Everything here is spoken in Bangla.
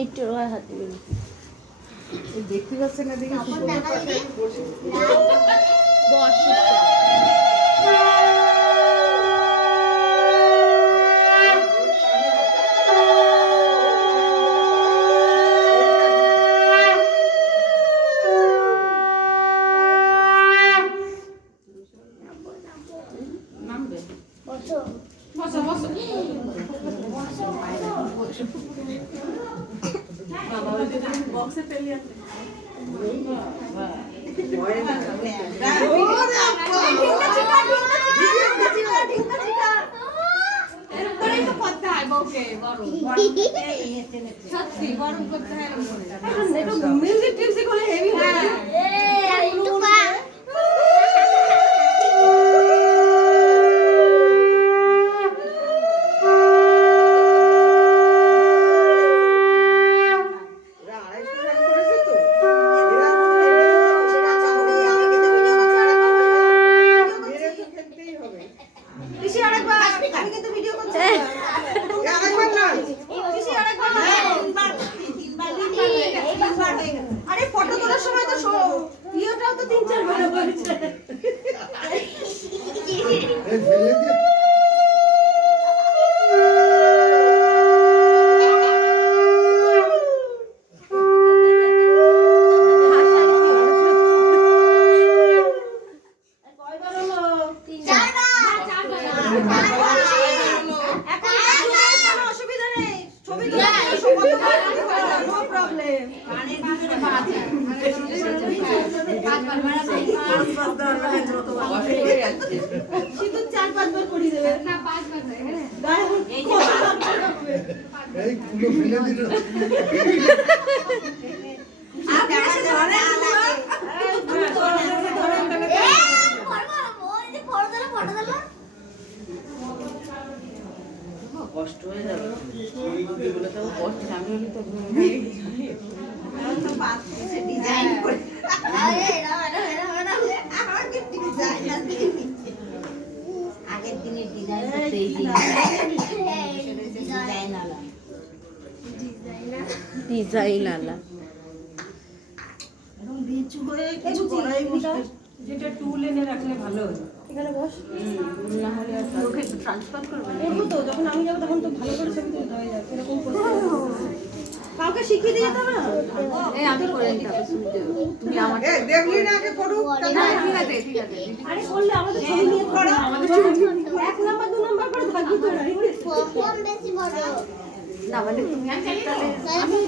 মিট্টুর হাতে দেখতে পাচ্ছেন না দেখে বস বক্সে ফেলি আছে আরে ফটো তোলার সময় তো ইয়েটাও তো 3-4 বার বলেছে শুধু 4-5 বার করি দেবে না 5 বার গায়ে এই এই কুলো ফেলে দিল আপনি এসে ধরে লাগে কষ্ট হয়ে যাবে বলে তো কষ্ট আমি হলে তো বাদ দিছে ডিজাইন করে আরে এরা আমার কি ডিজাইন আছে আগের দিনের ডিজাইন করতে এই ডিজাইন আলা ডিজাইন আলা এরকম বিচু হয়ে কিছু করাই মুশকিল যেটা টুল এনে রাখলে ভালো হয় এখানে বস না হলে আর ওকে ট্রান্সফার করবে না করবো তো যখন আমি যাবো তখন তো ভালো করে ছবি তুলতে হয়ে যাবে এরকম করতে কাউকে শিখিয়ে দিয়ে যাবে না এই আমি করে দিতে তুমি আমাকে দেখলি না আগে করুক না ঠিক আছে ঠিক আছে আরে করলে আমাদের ছবি নিয়ে করো আমাদের ছবি 1 নাম্বার 2 নাম্বার করে থাকবি তো কম বেশি বড় না মানে তুমি তাহলে আমি